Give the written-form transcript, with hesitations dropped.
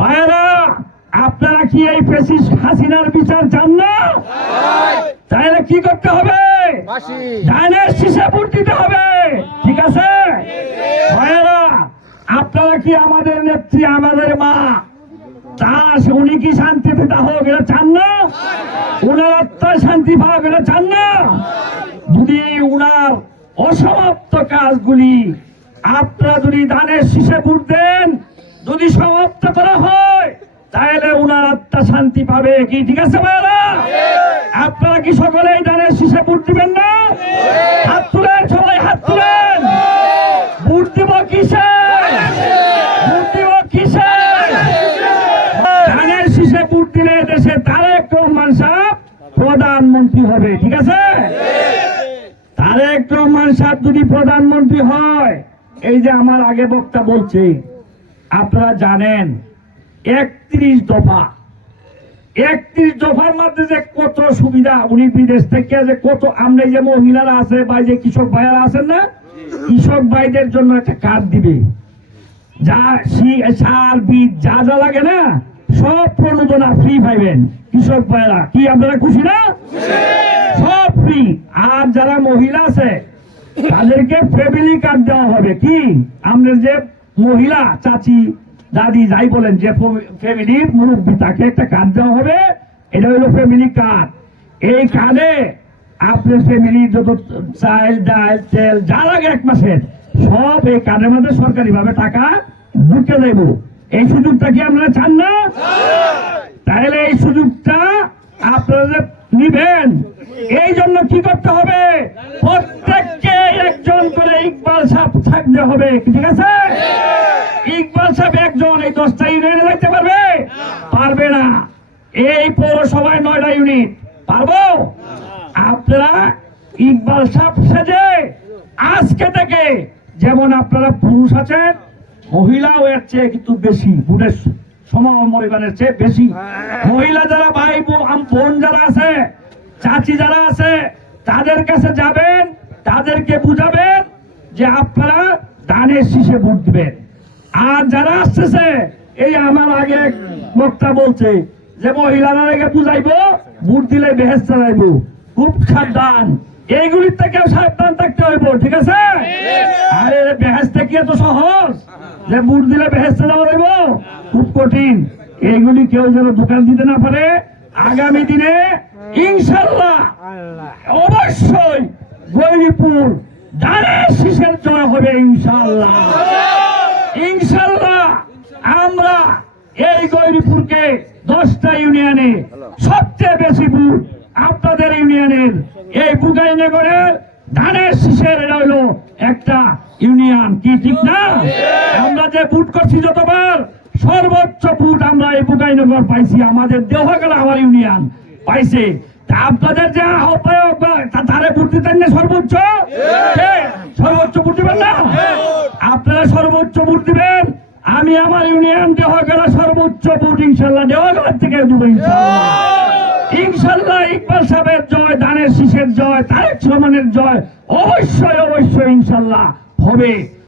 ভাইরা, আপনারা কি এই ফ্যাসিস্ট হাসিনার বিচার চান না? তাহলে কি করতে হবে? ধানের শীষে ভোট দিতে হবে। ঠিক আছে ভাইরা, আপনারা কি আমাদের নেত্রী, আমাদের মা, উনি কি শান্তিতে হোক এটা চান না? উনার আত্মায় শান্তি পাক এটা চান না? যদি উনার অসমাপ্ত কাজগুলি আপনারা যদি ধানের শীষে ভোট দেন, যদি সমাপ্ত করা হয়, তাহলে উনার আত্মা শান্তি পাবে। কি ঠিক আছে ভাইরা? আপনারা কি সকলে এই ধানের শীষে ভোট দিবেন না? হাত তুলেন, সবাই হাত তুলেন। ভোট দিব কিসে? ভোট দিব কিসে? ধানের শীষে ভোট দিলে দেশে তারেক রহমান সাহেব প্রধানমন্ত্রী হবে। ঠিক আছে? তারেক রহমান সাহেব যদি প্রধানমন্ত্রী হয়, এই যে আমার আগে বক্তা বলছে, আপনারা জানেন 31 দফা, 31 দফার মধ্যে যে কত সুবিধা উনি বিদেশ থেকে যে কত, আমরা যে মহিলারা আছে বা যে কৃষক ভাইয়ারা আছেন না, কৃষক ভাইদের জন্য একটা কার্ড দিবে, যা সার বীজ যা যা লাগে না সব প্রণোদনা ফ্রি পাইবেন কৃষক ভাইয়ারা। কি আপনারা খুশি না? সব ফ্রি। আর যারা মহিলা আছে তাদেরকে ফ্যামিলি কার্ড দেওয়া হবে। কি আমাদের যে মহিলা চাচি দাদি যাই বলেন, যে ফ্যামিলির মুরব্বী তাকে একটা কার্ড দেওয়া হবে। এটা হলো ফ্যামিলি কার্ড। এই কার্ডে আপনার ফ্যামিলি যত চাল ডাল তেল যা লাগে এক মাসের সব এই কার্ডের মধ্যে সরকারি ভাবে টাকা ঢুকে দেব। এই সুযোগটা কি আপনারা চান না? তাহলে এই সুযোগটা আপনারা নিবেন। এই জন্য কি করতে হবে? প্রত্যেককে একজন করে ইকবাল সাহেব থাকতে হবে। ঠিক আছে? ইকবাল সাহেব একজন এই 10টা ইউনিয়নে যাইতে পারবে? পারবে না। এই পৌরসভায় 9টা ইউনিট পারবো? আপনারা ইকবাল সাহেব সেজে আজকে থেকে, যেমন আপনারা পুরুষ আছেন, মহিলাও এর চেয়ে কিন্তু বেশি, ভোটের সমপরিমাণের চেয়ে বেশি মহিলা যারা ভাই বোন যারা আছে, চাচি যারা আছে, তাদের কাছে যাবেন, তাদেরকে বুঝাবেন যে আপনারা ধানের শীষে ভোট দিবেন। আর যারা আসতেছে, এই আমার আগে বক্তা বলছে যে মহিলারা বুঝাইবো ভোট দিলে বেহেশতে যাইব। খুব সাবধান, এইগুলির থেকে সাবধান থাকতে হইব। ঠিক আছে? আরে বেহেশতে কি এত সহজ যে ভোট দিলে বেহেশতে যাওয়া যাইব? খুব কঠিন। এইগুলি কেউ যেন দোকান দিতে না পারে। আগামী দিনে ইনশাল্লাহ অবশ্যই গৌরীপুর ধানের শীষের জয় হবে। ইনশাল্লাহ, ইনশাল্লাহ আমরা এই গৌরীপুরকে 10টা ইউনিয়নে সবচেয়ে বেশি ভোট আপনাদের ইউনিয়নের এই বুগাইনগরের ধানের শীষের এটা হলো একটা ইউনিয়ন। কি ঠিক না? আমরা যে ভোট করছি যতবার, সর্বোচ্চ ভোট আমরা এই বুগাইনগর পাইছি। আমাদের দেওয়াগেলা আমার ইউনিয়ন পাইছে। আপনাদের যে আহ্বায়ক তারে ভোট দিতেন না সর্বোচ্চ? সর্বোচ্চ ভোট দিবেন না? আপনারা সর্বোচ্চ ভোট দিবেন। আমি আমার ইউনিয়ন দেওয়াগেলা সর্বোচ্চ ভোট ইনশাল্লাহ দেওয়াগেলার থেকে দেবো। ইনশাল্লাহ, ইনশাল্লাহ ইকবাল সাহেবের জয়, ধানের শীষের জয়, তারেক রহমানের জয় অবশ্যই অবশ্যই ইনশাল্লাহ হবে।